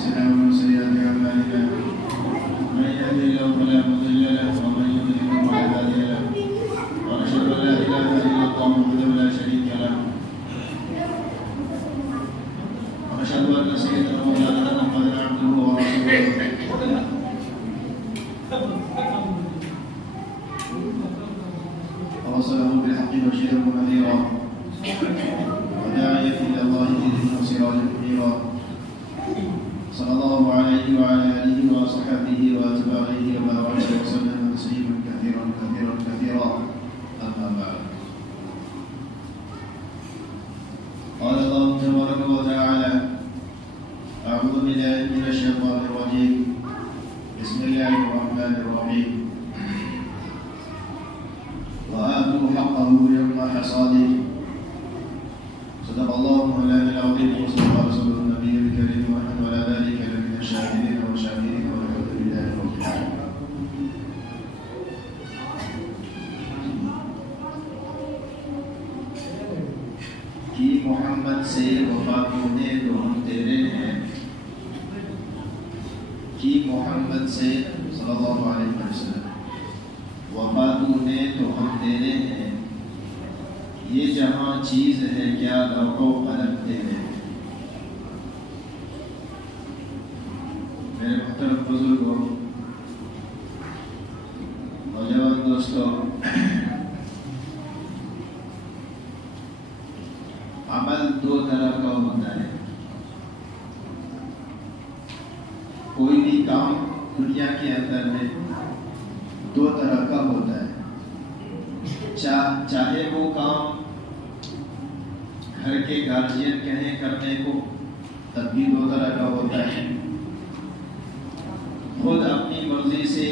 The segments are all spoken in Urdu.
أنفسنا ومن سيئات أعمالنا من يهده الله فلا مضل له ومن يضلل فلا هادي له ونشهد أن لا إله إلا الله وحده لا شريك له ونشهد أن سيدنا مولانا محمدا عبده ورسوله ورسله بالحق بشيرا ونذيرا وداعيا إلى الله بإذنه وسراجا منيرا صلى الله عليه وعلى آله وصحبه وأتباعه وبارك وسلم تسليما كثيرا كثيرا كثيرا أما بعد قال الله تبارك وتعالى أعوذ بالله من الشيطان الرجيم بسم الله الرحمن الرحيم وآتوا حقه يوم حصاده صدق الله مولانا العظيم وصدق رسوله النبي الكريم ونحن على ذلك لمن الشاهدين والشاكرين والحمد لله رب العالمين. کہ محمد سے وفا ہونے تو ہم تیرے ہیں، کہ محمد سے صلی اللہ علیہ وسلم وفا ہونے تو ہم تیرے ہیں، یہ جہاں چیز ہے کیا لوح و قلم تیرے ہیں۔ میرے محترم بزرگوں، نوجوان دوستوں، عمل دو طرح کا ہوتا ہے۔ کوئی بھی کام دنیا کے اندر میں دو طرح کا ہوتا ہے، چاہے وہ کام گھر کے گارجین کہیں کرنے کو تب بھی دو طرح کا ہوتا ہے، خود اپنی مرضی سے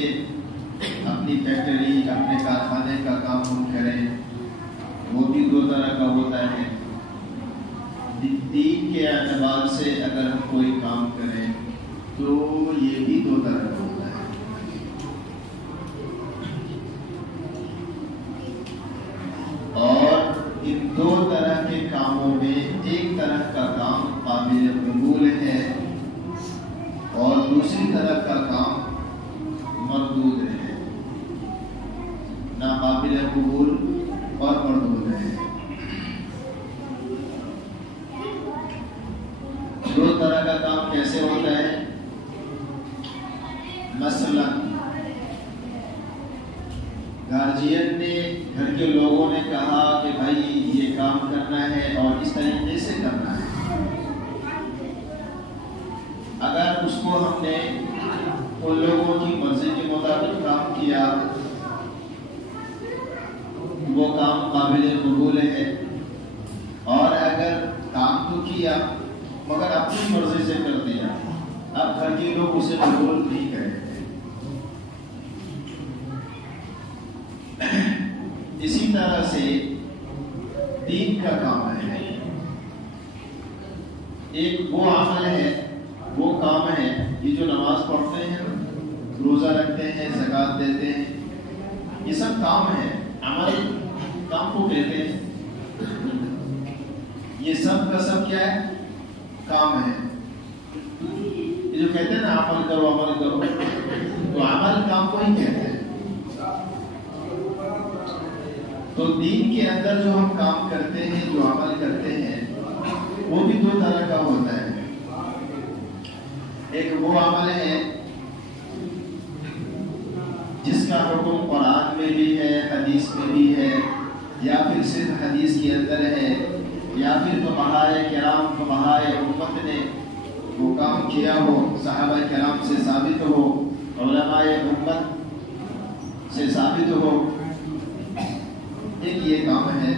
اپنی فیکٹری اپنے کارخانے کا کام ہم کریں وہ بھی دو طرح کا ہوتا ہے، دین کے اعتبار سے اگر ہم کوئی کام کریں تو یہ بھی دو طرح کا ہوتا ہے۔ اور ان دو طرح کے کاموں میں ایک طرح کا کام قابل قبول ہے اور دوسری طرح کا کام مردود ہے، ناقابل قبول اور مردود ہے۔ دو طرح کا کام کیسے ہوتا ہے؟ مثلا گارجین نے، گھر کے لوگوں نے کہا کہ بھائی یہ کام کرنا ہے اور اس طریقے سے کرنا ہے، اگر اس کو ہم نے ان لوگوں کی مرضی کے مطابق کام کیا وہ کام قابل قبول ہے، اور اگر کام تو کیا مگر اپنی مرضی سے کر دیا، اب گھر کے لوگ اسے قبول نہیں کریں گے۔ اسی طرح سے دین کا کام ہے، ایک وہ عمل ہے، وہ کام ہے کہ جو نماز پڑھتے ہیں، روزہ رکھتے ہیں، زکوٰۃ دیتے ہیں، یہ سب کام ہے، عمل کام کو کہتے ہیں، یہ سب کا سب کیا ہے؟ کام ہے۔ یہ جو کہتے ہیں نا عمل کرو عمل کرو، تو عمل کام کو ہی کہتے ہیں۔ تو دین کے اندر جو ہم کام کرتے ہیں، جو عمل کرتے ہیں، وہ بھی دو طرح کا ہوتا ہے۔ ایک وہ عمل ہے جس کا حکم قرآن میں بھی ہے، حدیث میں بھی ہے، یا پھر صرف حدیث کے اندر ہے، یا پھر فقہائے کرام، فقہائے امت نے وہ کام کیا ہو، صحابہ کرام سے ثابت ہو، علماء امت سے ثابت ہو، ایک یہ کام ہے۔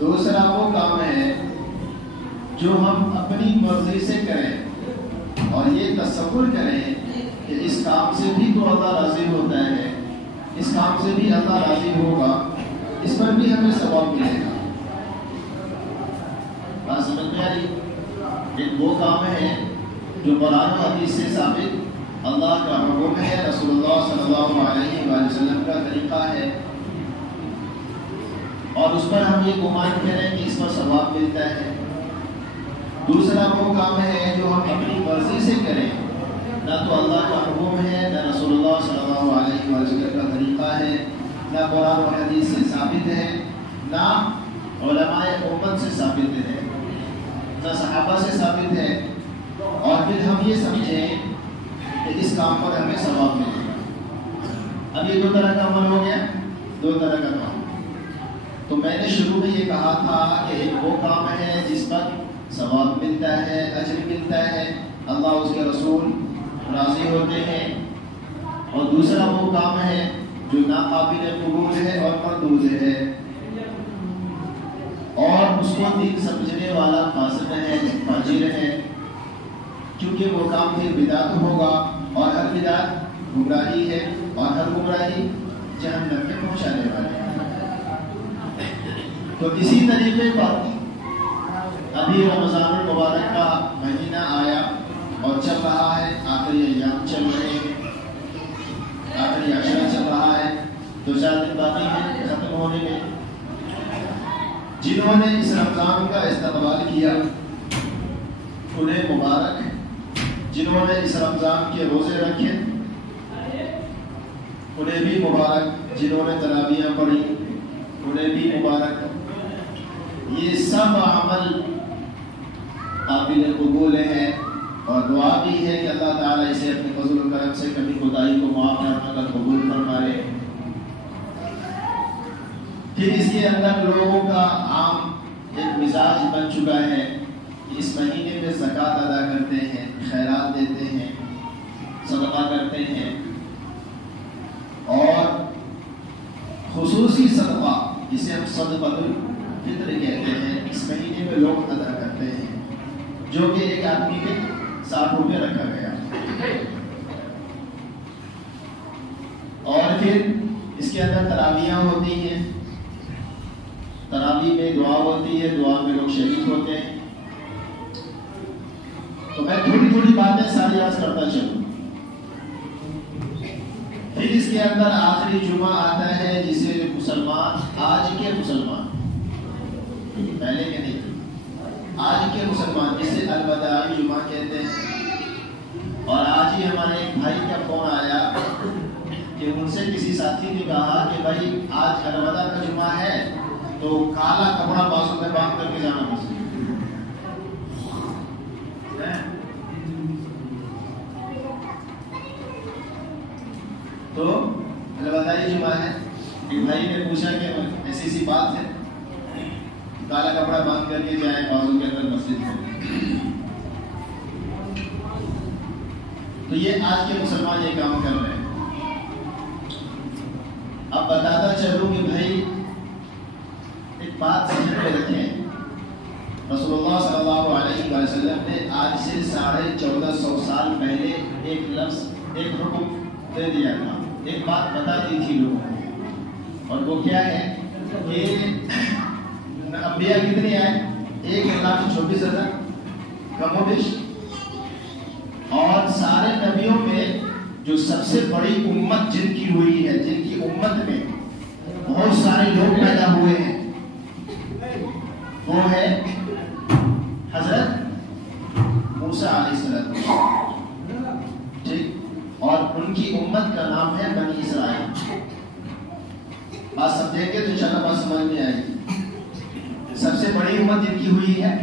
دوسرا وہ کام ہے جو ہم اپنی مرضی سے کریں اور یہ تصور کریں کہ اس کام سے بھی تو اللہ راضی ہوتا ہے، اس کام سے بھی اللہ راضی ہوگا، اس پر بھی ہمیں ثواب ملے گا۔ بات سمجھ میں آ رہی؟ ایک وہ کام ہے جو قرآن و حدیث سے ثابت، اللہ کا حکم ہے، رسول اللہ صلی اللہ علیہ وسلم کا طریقہ ہے، اور اس پر ہم یہ گمان کریں کہ اس پر ثواب ملتا ہے۔ دوسرا وہ کام ہے جو ہم اپنی مرضی سے کریں، نہ تو اللہ کا حکم ہے، نہ رسول اللہ صلی اللہ علیہ وسلم کا طریقہ ہے، نہ قرآن و حدیث سے ثابت ہے، نہ علماء امت سے ثابت ہے، نہ صحابہ سے ثابت ہے، اور پھر ہم یہ سمجھیں کہ اس کام پر ہمیں ثواب ملے گا۔ اب یہ دو طرح کا عمل ہو گیا، دو طرح کا کام۔ تو میں نے شروع میں یہ کہا تھا کہ ایک وہ کام ہے جس پر ثواب ملتا ہے، اجر ملتا ہے، اللہ اس کے رسول راضی ہوتے ہیں، اور دوسرا وہ کام ہے جو ناقابل قبول ہے اور مردود ہے، اور اس کو دین سمجھنے والا فاسق ہے، فاجر ہے، کیونکہ وہ کام پھر بدعت ہوگا، اور ہر بدعت گمراہی ہے، اور ہر گمراہی جہنم میں پہنچانے والی ہے۔ تو اسی طریقے پر ابھی رمضان المبارک کا مہینہ آیا اور چل رہا ہے، آخری ایام چل رہے ہیں، آخری عشرہ چل رہا ہے، دو چار دن باقی ہیں ختم ہونے میں۔ جنہوں نے اس رمضان کا استقبال کیا انہیں مبارک، جنہوں نے اس رمضان کے روزے رکھے انہیں بھی مبارک، جنہوں نے تراویحیں پڑھی انہیں بھی مبارک۔ یہ سب عمل قابل قبول ہے، اور دعا بھی ہے کہ اللہ تعالیٰ اسے اپنے فضل و کرم سے کبھی خدائی کو معاف کرنا کر قبول فرمائے۔ پھر اس کے اندر لوگوں کا عام ایک مزاج بن چکا ہے کہ اس مہینے میں زکوٰۃ ادا کرتے ہیں، خیرات دیتے ہیں، صدقہ کرتے ہیں، اور خصوصی صدقہ جسے ہم صدقۃ الفطر کہتے ہیں اس مہینے میں لوگ ادا کرتے ہیں، جو کہ ایک آدمی کے 60 روپے رکھا گیا۔ اور پھر اس کے اندر تراویحیں ہوتی ہیں، تراویح میں دعا ہوتی ہے، دعا میں لوگ شریک ہوتے ہیں۔ تو میں تھوڑی تھوڑی باتیں ساری عرض کرتا چلوں۔ پھر اس کے اندر آخری جمعہ آتا ہے جسے مسلمان، آج کے مسلمان، پہلے کے نہیں، آج کے مسلمان جسے الوداعی جمعہ کہتے ہیں۔ اور آج ہی ہمارے ایک بھائی کا فون آیا کہ ان سے کسی ساتھی نے کہا کہ بھائی آج الوداع کا جمعہ ہے تو کالا کپڑا بازو میں باندھ کر کے جانا مسجد۔ تو الوداعی جمعہ ہے، ایک بھائی نے پوچھا کہ ایسی سی بات ہے کالا کپڑا باندھ کر کے جائے بازو کے اندر مسجد میں۔ تو یہ آج کے مسلمان یہ کام کر رہے ہیں۔ اب بتاتا چلوں کہ بھائی ایک بات ذہن میں رکھیں، رسول اللہ صلی اللہ علیہ وسلم نے آج سے 1450 سال پہلے ایک لفظ، ایک حکم دے دیا تھا، ایک بات بتا دی تھی لوگوں کو، اور وہ کیا ہے کہ انبیاء کتنے آئے؟ 1,24,000 کم و بیش، اور سارے نبیوں میں جو سب سے بڑی امت جن کی ہوئی ہے، جن کی امت میں بہت سارے لوگ پیدا ہوئے ہیں، وہ ہے حضرت موسیٰ علیہ السلام، ٹھیک، اور ان کی امت کا نام ہے بنی اسرائیل۔ بات سمجھیں گے تو چلو بات سمجھ میں آئے گی۔ سب سے بڑی امت جن کی ہوئی ہے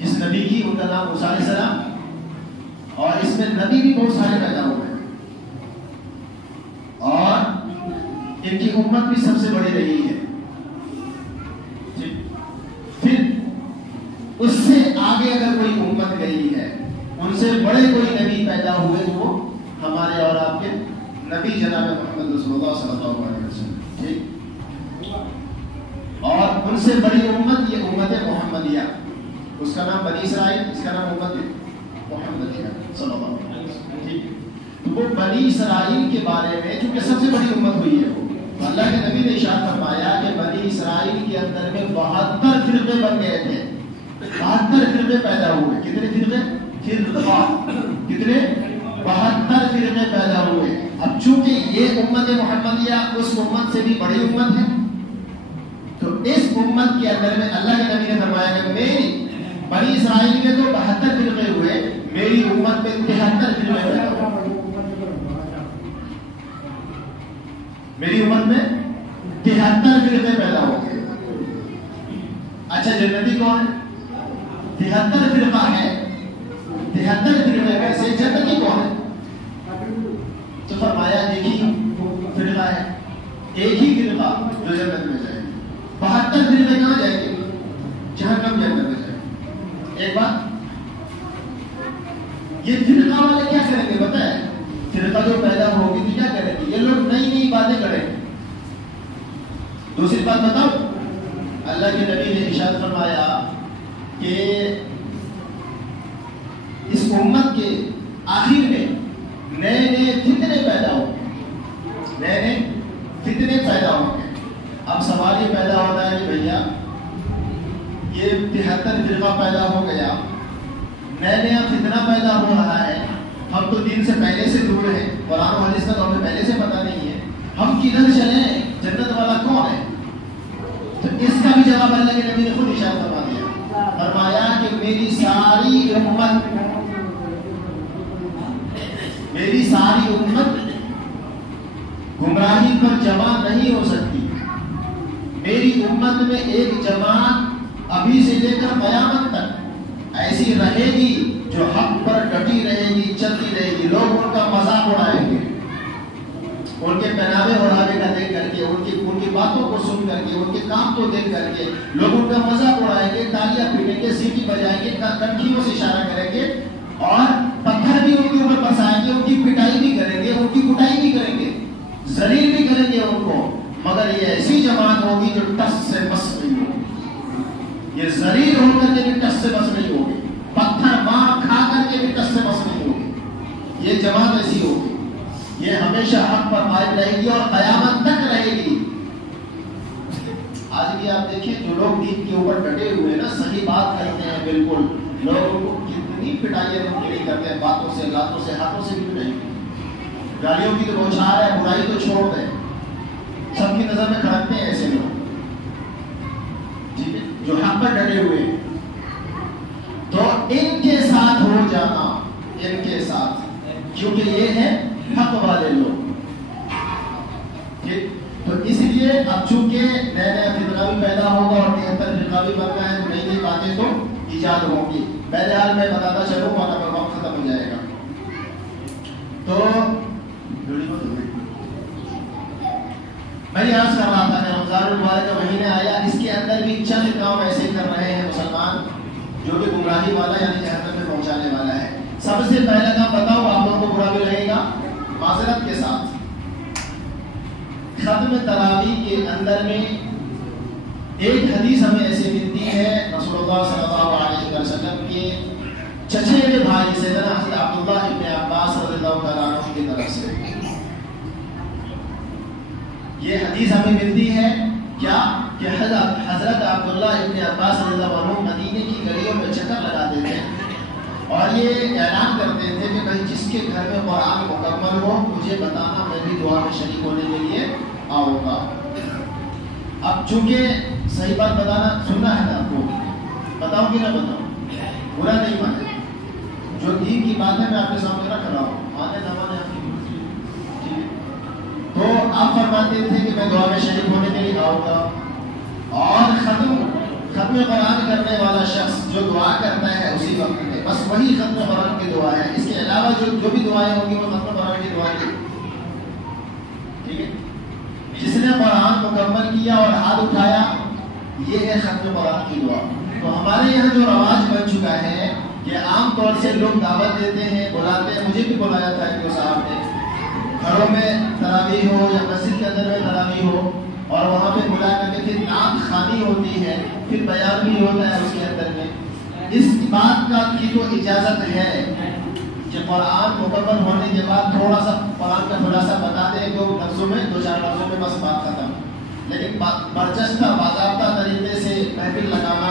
اس نبی کی، ان کا نام موسیٰ علیہ السلام، اور اس میں نبی بھی بہت سارے پیدا ہوئے ہیں، اور ان کی امت بھی سب سے بڑی رہی ہے۔ پھر اس سے آگے اگر کوئی امت گئی ہے، ان سے بڑے کوئی نبی پیدا ہوئے تو وہ ہمارے اور آپ کے نبی جناب محمد رسول اللہ صلی اللہ علیہ وسلم، ٹھیک، اور ان سے بڑی امت یہ امت محمدیہ، اس کا نام بنی اسرائیل، اس کا نام امت محمدیہ صلی اللہ علیہ وسلم، ٹھیک۔ تو وہ بنی اسرائیل کے بارے میں چونکہ سب سے بڑی امت ہوئی ہے، وہ اللہ کے نبی نے ارشاد فرمایا کہ بنی اسرائیل کے اندر میں 72 فرقے بن گئے تھے، 72 فرقے پیدا ہوئے۔ کتنے فرقے؟ کتنے؟ 72 فرقے پیدا ہوئے۔ اب چونکہ یہ امت محمدیہ اس امت سے بھی بڑی امت ہے، تو اس امت کے اندر میں اللہ کے نبی نے فرمایا کہ بنی اسرائیل میں تو 72 فرقے ہوئے، میری امت میں 73 فرقے پیدا ہوئے. میری امت میں 73 فرقے پیدا ہو گئے. اچھا جنتی کون ہے؟ 73 فرقہ ہے، 73 فرقے میں سے جنتی کون ہے؟ تو فرمایا ایک ہی فرقہ ہے، ایک ہی فرقہ جو جنت میں جائے. 72 فرقے کہاں جائیں گے؟ جہنم جنت میں جائیں گے. ایک بات یہ فرقہ والے کیا کریں گے پتہ ہے؟ فرقہ جو پیدا ہوگی تو کیا کریں گے؟ یہ لوگ نئی نئی باتیں کریں گے. دوسری بات بتاؤ، اللہ کے نبی نے ارشاد فرمایا کہ اس امت کے آخر میں نئے نئے فتنے پیدا ہوں گے، نئے نئے فتنے پیدا ہوں گے. اب سوال یہ پیدا ہوتا ہے کہ بھیا یہ 73 فرقہ پیدا ہو گیا، نیا نیا فتنہ پیدا ہو رہا ہے، ہم تو دین سے پہلے سے دور ہیں، قرآن و حدیث کا تو ہمیں پہلے سے پتہ نہیں ہے، ہم کدھر چلیں؟ جنت والا کون ہے؟ تو اس کا بھی جواب اللہ کے نبی نے خود ارشاد فرما دیا. فرمایا کہ میری ساری امت گمراہی پر جمع نہیں ہو سکتی. میری امت میں ایک جماعت ابھی سے لے کر قیامت تک ایسی رہے گی جو حق پر ڈٹی رہے گی، چلتی رہے گی. لوگ ان کا مذاق اڑائیں گے، ان کے پہناوے اڑاوے کا دیکھ کر کے، ان کی باتوں کو سن کر کے، ان کے کام کو دیکھ کر کے لوگ ان کا مذاق اڑائیں گے، تالیاں پیٹیں گے، سیٹی بجائیں گے، کنکھیوں سے اشارہ کریں گے اور پتھر بھی ان کے اوپر برسائیں گے، ان کی پٹائی بھی کریں گے، ان کی کٹائی بھی کریں گے، ذلیل بھی کریں گے ان کو. مگر یہ ایسی جماعت ہوگی جو ٹس سے بس نہیں ہوگی. یہ ذلیل ہو کر کے بھی ٹس سے بس نہیں ہوگی، پتھر مار کھا کر کے بھی ٹس سے بس نہیں ہوگی. یہ جماعت ایسی ہوگی، یہ ہمیشہ حق پر قائم رہے گی اور قیامت تک رہے گی. آج بھی آپ دیکھیں جو لوگ دین کے اوپر ڈٹے ہوئے نا، صحیح بات کرتے ہیں، بالکل لوگوں کو کتنی پٹائیاں نہیں کرتے ہیں، باتوں سے، لاتوں سے، ہاتھوں سے بھی نہیں. گالیوں کی تو بوچھار ہے، برائی تو چھوڑ دیں، سب کی نظر میں کھڑکتے ہیں ایسے لوگ جو حق پر ڈٹے ہوئے. تو ان کے ساتھ ہو جانا، ان کے ساتھ، کیونکہ یہ ہے حق والے لوگ. تو اس لیے اب چونکہ نیا نیا فتنہ بھی پیدا ہوگا اور 73 فرقہ بھی بن گئے ہیں، تو نئی نئی باتیں تو ایجاد ہوں گی. بہرحال میں بتاتا چلوں ورنہ وقت ختم ہو جائے گا. تو میں یہ عرض کر رہا تھا کہ رمضان المبارک کا مہینہ آیا، اس کے اندر بھی چند کام ایسے کر رہے ہیں مسلمان جو کہ گمراہی والا یعنی جہنم میں پہنچانے والا ہے. سب سے پہلا کام بتاؤ، آپ لوگوں کو برا بھی لگے گا، معذرت کے ساتھ، ختم تراویح کے اندر میں ایک حدیث ہمیں ایسے ملتی ہے رسول اللہ صلی اللہ علیہ وسلم کے چچیرے بھائی سیدنا حضرت عبداللہ ابن عباس رضی اللہ تعالیٰ عنہ کی طرف سے. یہ حدیث ہمیں ملتی ہے کیا کہ حضرت عبداللہ ابن عباس رضی اللہ عنہ مدینے کی گلیوں میں چکر لگاتے تھے اور یہ اعلان کرتے تھے کہ بھائی جس کے گھر میں قرآن مکمل ہو مجھے بتانا، میں بھی دعا میں شریک ہونے کے لیے آؤں گا. اب چونکہ صحیح بات بتانا سننا ہے نا، آپ کو بتاؤں کہ نہ بتاؤں، برا نہیں مانے، جو دین کی بات ہے میں آپ کے سامنے رکھ رہا ہوں، مانے نہ مانے آپ کی. تو آپ فرماتے تھے کہ میں دعا میں شریک ہونے کے لیے آؤں گا، اور ختم قرآن کرنے والا شخص جو دعا کرتا ہے اسی وقت میں بس وہی ختم قرآن کی دعا ہے. اس کے علاوہ جو بھی دعائیں ہوں گی وہ ختم قرآن کی دعا کی. ٹھیک ہے، جس نے قرآن مکمل کیا اور ہاتھ اٹھایا یہ ہے ختم قرآن کی دعا. تو ہمارے یہاں جو رواج بن چکا ہے کہ عام طور سے لوگ دعوت دیتے ہیں، بلاتے ہیں، مجھے بھی بلایا تھا ایک صاحب نے، گھروں میں تراویح ہو یا مسجد کے اندر میں تراویح ہو اور وہاں پہ بلا کر کے پھر نعت خوانی ہوتی ہے، پھر بیان بھی ہوتا ہے اس کے اندر میں. اس بات کا کی تو اجازت ہے کہ قرآن مکمل ہونے کے بعد تھوڑا سا قرآن کا خلاصہ بتا دیں، دو لفظوں میں، دو چار لفظوں میں، بس بات ختم. لیکن برجستہ باضابطہ طریقے سے محفل لگانا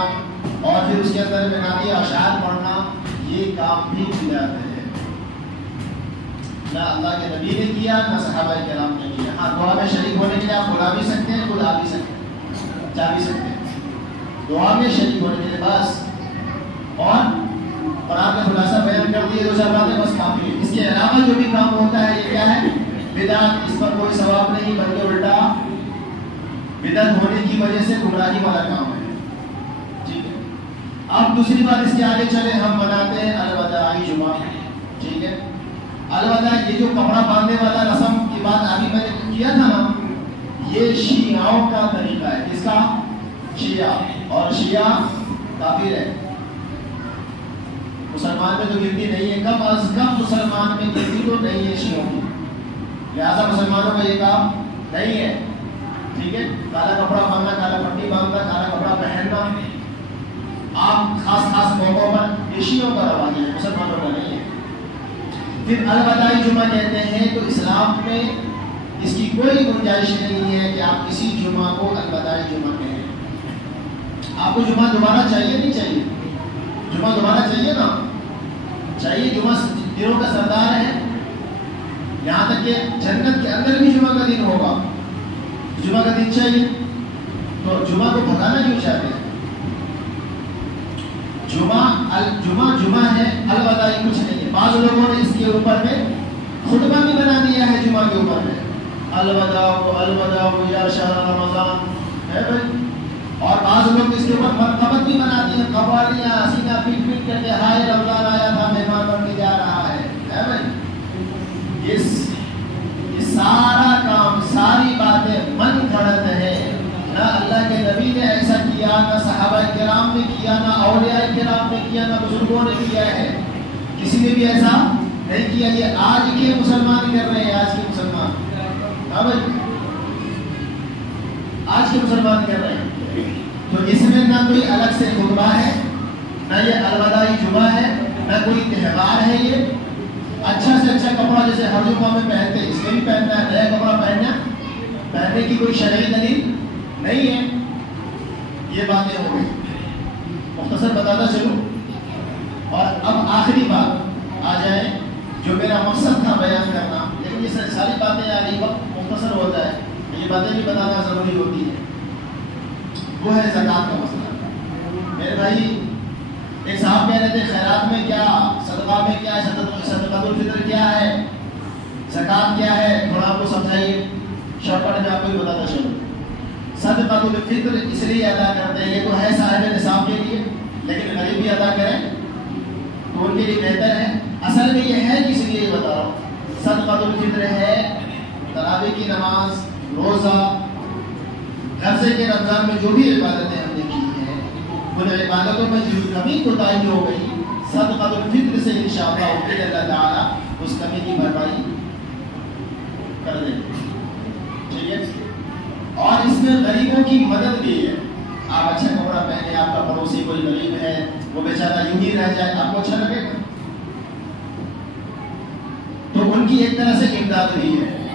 اور پھر اس کے اندر میں نعتیہ اشعار پڑھنا، یہ کام بھی بدعت ہے. نہ اللہ کے نبی نے کیا، نہ صحابہ کرام نے کیا. ہاں دعا میں شریک ہونے کے لیے آپ بلا بھی سکتے ہیں، خود آ بھی سکتے ہیں، جا بھی سکتے ہیں دعا میں شریک ہونے کے لیے. بس اور قرآن کا خلاصہ بیان کر دیے، 2 4 باتیں بس کافی ہے۔ اس کے علاوہ جو بھی کام ہوتا ہے یہ کیا ہے؟ بدعت، اس پر کوئی ثواب نہیں بلکہ الٹا بدعت ہونے کی وجہ سے گمراہی والا کام ہے، ٹھیک ہے۔ اب دوسری بات اس کے آگے چلے، ہم مناتے ہیں الوداعی جمعہ، ٹھیک ہے۔ الوداع یہ جو کپڑا باندھنے والا رسم کی بات ابھی میں نے کیا تھا نا، یہ شیعوں کا طریقہ ہے۔ کس کا؟ شیعہ، اور شیعہ کافر ہے، مسلمان میں تو گنتی نہیں ہے، کم از کم مسلمان میں گنتی تو نہیں ہے شیعوں کی، لہذا مسلمانوں میں یہ کام نہیں ہے، ٹھیک ہے۔ کالا کپڑا باندھنا، کالا پٹی باندھنا، کالا کپڑا پہننا آپ خاص موقعوں پر، یہ شیعوں کا رواج ہے، مسلمانوں کا نہیں ہے۔ پھر الوداعی جمعہ کہتے ہیں تو اسلام میں اس کی کوئی گنجائش نہیں ہے کہ آپ کسی جمعہ کو الوداعی جمعہ کہیں۔ آپ کو جمعہ دوبارہ چاہیے نہیں چاہیے؟ جمعہ دوبارہ چاہیے نا؟ چاہیے، جمعہ دنوں کا سردار ہے، یہاں تک کہ جنت کے اندر بھی جمعہ کا دن ہوگا، جمعہ کا دن چاہیے، تو جمعہ کو بھگانا کیوں چاہتے ہیں؟ جمعہ ہے، الوداعی کچھ نہیں ہے۔ بعض لوگوں نے اس کے اوپر میں خطبہ بھی بنا دیا ہے جمعہ کے اوپر میں، الوداع یا شہر رمضان ہے بھائی، اور بعض لوگ اس کے اوپر مرتبت بھی بنا دی ہیں، قوالیاں سینہ پیٹ پیٹ کر کے ہائے رمضان آیا تھا مہمان بن کے جا رہا ہے بھائی۔ یہ سارا کام، ساری باتیں من گھڑت ہے، نہ اللہ کے نبی نے ایسا کیا، نہ صحابہ کرام نے کیا، نہ اولیاء کرام نے کیا، نہ بزرگوں نے کیا ہے، کسی نے بھی ایسا نہیں کیا۔ یہ آج کے مسلمان کر رہے ہیں، آج کے مسلمان، ہاں بھائی، آج کے مسلمان کر رہے ہیں۔ تو اس میں نہ کوئی الگ سے خطبہ ہے، نہ یہ الوداعی جمعہ ہے، نہ کوئی تہوار ہے۔ یہ اچھا سے اچھا کپڑا جیسے ہر جمعہ میں پہنتے ہیں، اس میں بھی پہننا ہے، نیا کپڑا پہننے کی کوئی شرعی دلیل نہیں ہے۔ یہ باتیں ہو گئی، مختصر بتاتا چلوں۔ اور اب آخری بات آ جائے جو میرا مقصد تھا بیان کرنا، لیکن یہ ساری باتیں آ رہی، وقت مختصر ہوتا ہے، یہ باتیں بھی بتانا ضروری ہوتی ہے، وہ ہے زکوٰۃ کا مسئلہ۔ میرے بھائی، ایک صاحب کہہ رہے تھے خیرات میں کیا، صدقہ میں کیا ہے، صدقۃ الفطر کیا ہے، زکوٰۃ کیا ہے، تھوڑا آپ کو سمجھائیے، شارٹ کٹ میں آپ کو بتاتا چلوں۔ صدقۃ الفطر اس لیے ادا کرتے ہیں، یہ تو ہے صاحب نصاب کے لیے، لیکن غریب بھی ادا کریں تو ان کے لیے بہتر ہے۔ اصل میں یہ ہے کس لیے بتا رہا ہوں، صدقۃ الفطر ہے تراویح کی نماز، روزہ، غرضے کے رمضان میں جو بھی عبادتیں ہم نے کی ہیں، ان عبادتوں میں جو کمی کوتاہی ہو گئی، صدقۃ الفطر سے انشاءاللہ اللہ تعالیٰ اس کمی کی بھرپائی کر دیں گے، ٹھیک ہے۔ اور اس میں غریبوں کی مدد بھی ہے، آپ اچھا کپڑا پہنے، آپ کا پڑوسی کوئی غریب ہے، وہ بیچارہ یوں ہی رہ جائے، آپ کو اچھا لگے گا؟ تو ان کی ایک طرح سے امداد ہوئی ہے،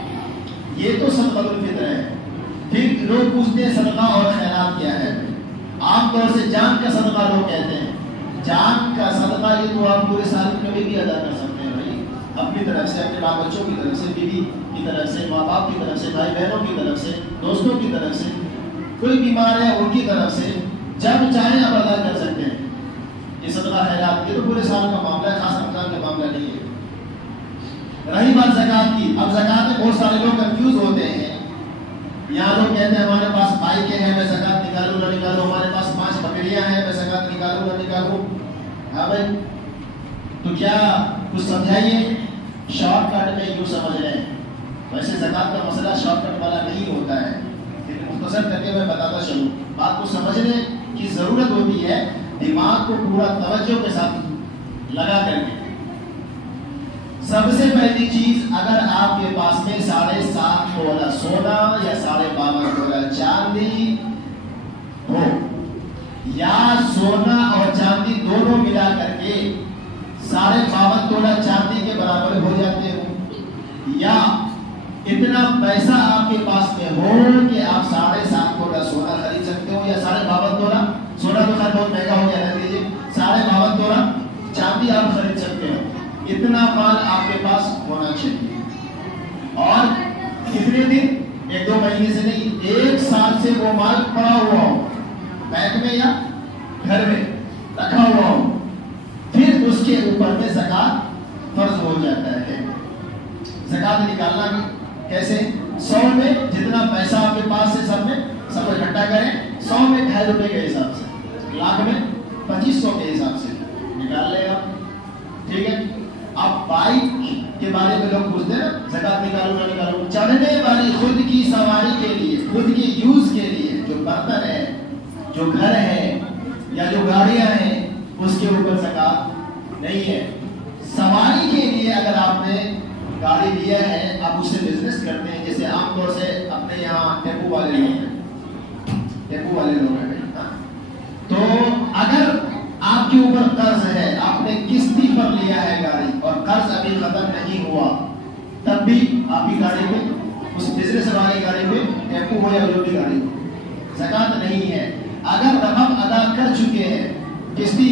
یہ تو صدقۃ الفطر ہے۔ پھر لوگ پوچھتے ہیں صدقہ اور خیرات کیا ہے؟ عام طور سے جان کا صدقہ لوگ کہتے ہیں، جان کا صدقہ یہ تو آپ پورے سال کبھی بھی ادا کر سکتے ہیں بھائی، اپنی طرف سے، اپنے بال بچوں کی طرف سے، بیوی کی طرف سے، ماں باپ کی طرف سے، بھائی بہنوں کی طرف سے، دوستوں کی طرف سے، کوئی بیمار ہے ان کی طرف سے، جب چاہیں آپ ادا کر سکتے ہیں۔ یہ صدقہ خیرات یہ تو پورے سال کا معاملہ ہے، خاص رمضان کا معاملہ نہیں ہے۔ رہی بات زکوٰۃ کی، اب زکوٰۃ میں بہت سارے لوگ کنفیوز ہوتے ہیں، یہاں لوگ کہتے ہیں ہمارے پاس بائکیں ہیں، میں زکوٰۃ نکالوں نہ نکالوں، ہمارے پاس 5 بکریاں ہیں، میں زکوٰۃ نکالوں نہ نکالوں۔ ہاں بھائی، تو کیا کچھ سمجھائیے، شارٹ کٹ میں یوں سمجھ رہے ہیں، ویسے زکوٰۃ کا مسئلہ شارٹ کٹ والا نہیں ہوتا ہے، لیکن مختصر کر کے میں بتاتا چلوں، بات کو سمجھنے کی ضرورت ہوتی ہے، دماغ کو پورا توجہ کے ساتھ لگا کر کے۔ سب سے پہلی چیز، اگر آپ کے پاس میں 7.5 تولہ سونا یا 52.5 تولہ چاندی ہو، یا سونا اور چاندی دونوں ملا کر کے 52.5 تولہ چاندی کے برابر ہو جاتے ہو، یا اتنا پیسہ آپ کے پاس میں ہو کہ آپ 7.5 تولہ سونا خرید سکتے ہو، یا 52.5 تولہ سونا تو خیر بہت مہنگا ہو گیا ہے، لیجیے 52.5 تولہ چاندی آپ خرید سکتے ہو، اتنا مال آپ کے پاس ہونا چاہیے۔ اور کتنے دن، 1-2 مہینے سے نہیں، 1 سال سے وہ مال پڑا ہوا ہو، بینک میں یا گھر میں رکھا ہوا ہو، زکات نکالنا بھی کیسے؟ 100 میں جتنا پیسہ آپ کے پاس ہے سب کو اکٹھا کریں، 100 میں 2.5 روپے کے حساب سے، لاکھ میں 2500 کے حساب سے نکال لے گا، ٹھیک ہے؟ اب بائک کے بارے میں لوگ پوچھتے ہیں نا زکات نکالو نہ نکالو، چلنے والی خود کی سواری کے لیے، خود کی یوز کے لیے جو برتن ہے، جو گھر ہے یا جو گاڑیاں ہیں، اس کے اوپر زکات نہیں ہے۔ سواری کے لیے اگر آپ نے گاڑی لیا ہے، آپ اس سے بزنس کرتے ہیں، جیسے عام طور سے اپنے یہاں ٹیمپو والے لوگ ہیں، تو اگر آپ کے اوپر قرض ہے، آپ نے قسطی پر لیا ہے گاڑی اور قرض ابھی ختم نہیں ہوا، تب بھی آپ کی گاڑی میں، اس بزنس والی گاڑی میں، ٹیمپو ہو یا جو بھی گاڑی ہو، زکات نہیں ہے۔ اگر رقم ادا کر چکے ہیں، قسطی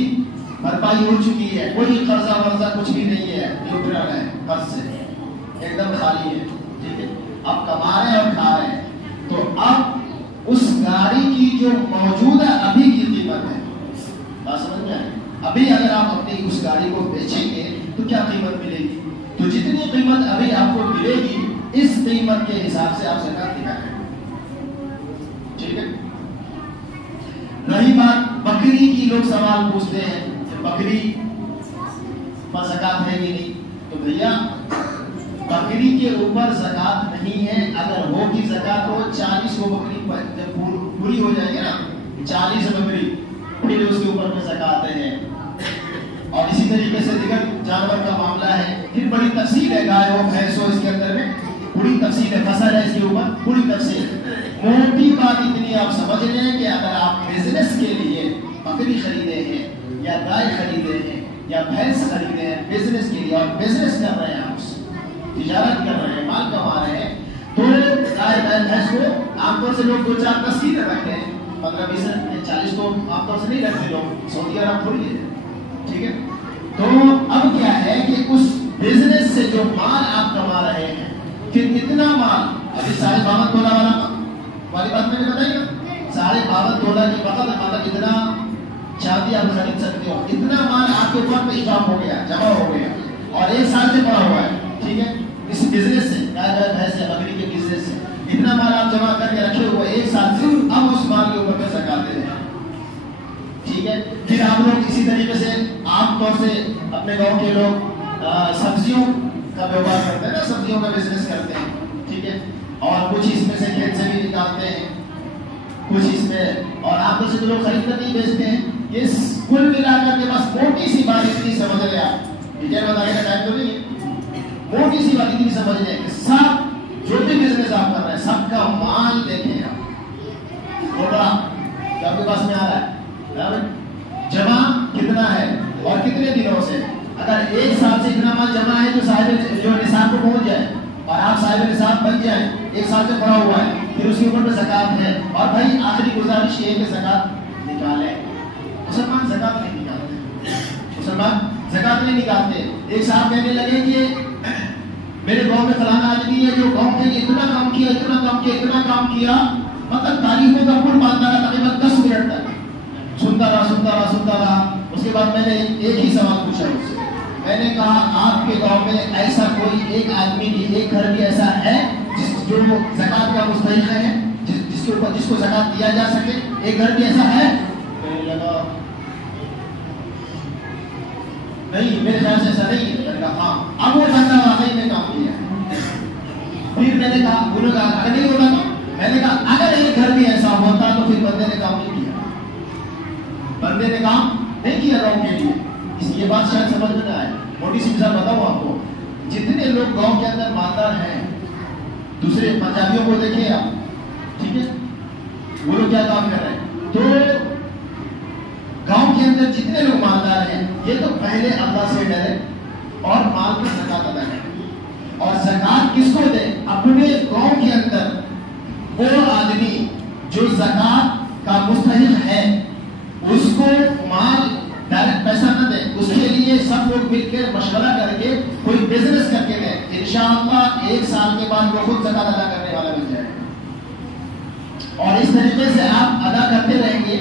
بھرپائی ہو چکی ہے، کوئی قرضہ ورضہ کچھ بھی نہیں ہے، نیوٹرل ہے، قرض سے ایک دم خالی ہے، ٹھیک ہے، اب کما رہے ہیں اور کھا رہے ہیں، تو اب اس گاڑی کی جو موجودہ ابھی کی قیمت ہے، بات سمجھ میں آئے؟ ابھی اگر آپ اپنی اس گاڑی کو بیچیں گے تو کیا قیمت ملے گی؟ تو جتنی قیمت ابھی آپ کو ملے گی، اس قیمت کے حساب سے آپ زکات نکالیں، ٹھیک ہے؟ رہی بات بکری کی، لوگ سوال پوچھتے ہیں کہ بکری پر زکات ہے کہ نہیں، تو بھیا بکری کے اوپر زکات نہیں ہے، اگر ہوگی زکات ہو 40 کو بکری جب پوری ہو جائے گی نا، 40 بکری، پھر اس کے اوپر میں زکات ہے۔ اور اسی طریقے سے دیگر جانور کا معاملہ ہے، پھر بڑی تفصیل ہے، گائے ہو بھینس ہو، اس کے اندر میں پوری تفصیل ہے، فصل ہے اس کے اوپر پوری تفصیل۔ موٹی بات اتنی آپ سمجھ لیں کہ اگر آپ بزنس کے لیے بکری خریدے ہیں یا گائے خریدے ہیں یا بھینس خریدے ہیں بزنس کے لیے، اور بزنس کر رہے ہیں، آپ تجارت کر رہے ہیں، مال کما رہے ہیں، تو گائے بھینس کو عام طور سے لوگ 2 4 10 کی رکھتے ہیں، 15 20 40 تو عام طور سے نہیں رکھتے لوگ، سعودی عرب تھوڑی ہے، ٹھیک ہے؟ تو اب کیا ہے کہ اس بزنس سے جو مال آپ کما رہے ہیں، پھر اتنا مال، ابھی 52 تولہ والی بات میں نے بتائی نا، 52 تولہ کی بقدر مطلب اتنا چاندی آپ خرید سکتے ہو، اتنا مال آپ کے اوپر پہ اضافہ ہو گیا، جمع ہو گیا، اور 1 سال سے پڑا ہوا ہے، ٹھیک ہے؟ اس بزنس سے، گائے بھینس سے، بکری کے بزنس سے اتنا مال آپ جمع کر کے رکھے ہوئے 1 سال سے، اب اس مال کے اوپر پہ زکات دے رہے ہیں، ٹھیک ہے؟ پھر آپ لوگ اسی طریقے سے عام طور سے اپنے گاؤں کے لوگ سبزیوں کا بیوہار کرتے ہیں نا، سبزیوں کا بزنس کرتے ہیں، ٹھیک ہے؟ اور کچھ اس میں سے کھیت سے بھی نکالتے ہیں، کچھ اس میں، اور آپ سے لوگ خرید کر نہیں بیچتے ہیں، یہ کل ملا کر کے بس موٹی سی بات اتنی سمجھ لیں، آپ ڈیٹیل بتانے کا ٹائم تو نہیں ہے، موٹی سی بات اتنی سمجھ لیں کہ سب جو بھی بزنس آپ کر رہے ہیں، سب کا مال دیکھیں آپ، بول رہا جو آپ کے پاس میں آ رہا ہے جمع کتنا ہے اور کتنے دنوں سے، اگر 1 سال سے اتنا مال جمع ہے جو صاحب جو نصاب کو پہنچ جائے اور آپ صاحب نصاب بن جائیں، 1 سال سے پڑا ہوا ہے، پھر اس کے اوپر پہ زکات ہے، اور بھائی آخری گزارش یہ ہے کہ زکات نکالیں۔ مسلمان زکات نہیں نکالتے، مسلمان زکات نہیں نکالتے۔ ایک صاحب کہنے لگے کہ میرے گاؤں میں فلانا آدمی ہے جو گاؤں کے لیے اتنا کام کیا، اتنا کام کیا، اتنا کام کیا، مطلب تعریفوں کا پل باندھتا رہا تقریباً 10 منٹ تک، سنتا رہا۔ اس کے بعد میں نے ایک ہی سوال پوچھا اس سے، میں نے کہا آپ کے گاؤں میں ایسا کوئی ایک آدمی بھی، ایک گھر بھی ایسا ہے جو زکات کا مستحق ہے، جس کے اوپر جس کو زکات دیا جا سکے، ایک گھر بھی ایسا ہے؟ کہنے لگا نہیں، میرے خیال سے ایسا نہیں ہے۔ میں نے کہا ہاں، اب وہ بندہ واقعی میں کام کیا۔ پھر میں نے کہا، انہوں نے کہا اگر نہیں ہوتا تو، میں نے کہا اگر ایک گھر بھی ایسا ہوتا تو پھر بندے نے کام نہیں کیا، بندے نے کام نہیں کیا گاؤں کے لیے۔ اس یہ بات شاید سمجھ میں نہ آئے، موٹی سی مثال بتاؤں آپ کو، جتنے لوگ گاؤں کے اندر مالدار ہیں، دوسرے پنجابیوں کو دیکھیں آپ، ٹھیک ہے، وہ لوگ کیا کام کر رہے ہیں، تو گاؤں کے اندر جتنے لوگ مالدار ہیں، یہ تو پہلے اللہ سے ڈرے اور مال پر زکات ادا کریں، اور زکات کس کو دے؟ اپنے گاؤں کے اندر وہ آدمی جو زکات کا مستحق ہے اس کو مال ڈائریکٹ پیسہ نہ دے، اس کے لیے سب لوگ مل کے مشورہ کر کے کوئی بزنس کر کے دے، انشاءاللہ 1 سال کے بعد وہ خود زکات ادا کرنے والا بن جائے گا۔ اور اس طریقے سے آپ ادا کرتے رہیں گے،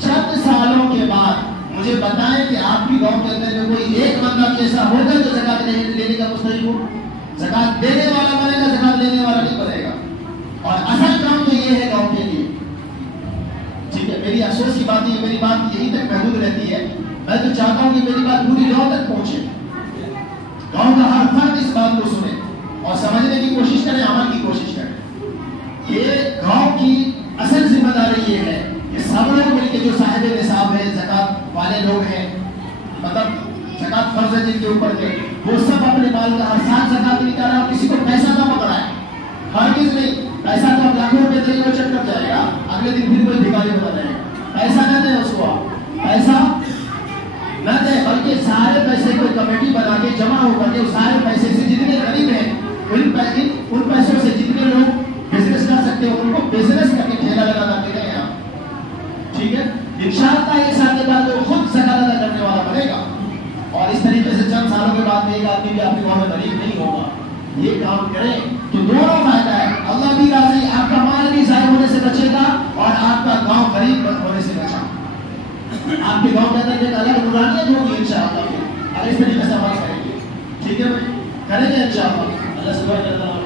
چند سالوں کے بعد مجھے بتائیں کہ آپ کی گاؤں کے اندر میں کوئی ایک بندہ بھی ایسا ہوگا جو زکات لینے کا مستحق ہو؟ زکات دینے والا بنے گا، زکات لینے والا نہیں بنے گا. اور اصل کام تو یہ ہے گاؤں کے لیے. ٹھیک ہے، میری افسوس کی بات ہے، میری بات یہی تک محدود رہتی ہے. میں تو چاہتا ہوں کہ میری بات پوری گاؤں تک پہنچے، گاؤں کا ہر فرد اس بات کو سنے اور سمجھنے کی کوشش کرے، عمل کی کوشش کرے. یہ گاؤں کی اصل ذمہ داری یہ ہے کہ سب لوگ مل کے جو صاحب نصاب ہے، زکات والے لوگ ہیں، مطلب زکات فرض ہے جن کے اوپر کے، وہ سب اپنے مال کا ہر سال زکات نکالیں اور کسی کو پیسہ نہ پکڑائے. ہرگز نہیں. پیسہ تو اب لاکھوں روپے دیں گے چیک کر جائے گا، اگلے دن پھر کوئی بھکاری ہوتا جائے گا. پیسہ نہ دیں اس کو، پیسہ نہ دیں، بلکہ سارے پیسے کوئی کمیٹی بنا کے جمع ہو کر کے سارے پیسے سے جتنے غریب ہیں ان پیسوں سے جتنے لوگ بزنس کر سکتے ہیں ان کو بزنس کر کے ٹھیلا لگا کر کے گئے آپ. ٹھیک ہے، انشاءاللہ ایک سال کے بعد وہ خود زکات ادا کرنے والا بنے گا. اور اس طریقے سے چند سالوں کے بعد ایک آدمی بھی آپ کے گاؤں میں غریب نہیں ہوگا. یہ کام کریں تو دونوں فائدہ ہے، اللہ بھی راضی، آپ کا مال بھی ضائع ہونے سے بچے گا اور آپ کا گاؤں غریب ہونے سے بچا. آپ کے گاؤں کے اندر ایک الگ نورانیت ہوگی انشاءاللہ اگر اس طریقے سے عمل کریں گے. ٹھیک ہے بھائی، کریں گے انشاءاللہ. اللہ سے دعا کرتا ہوں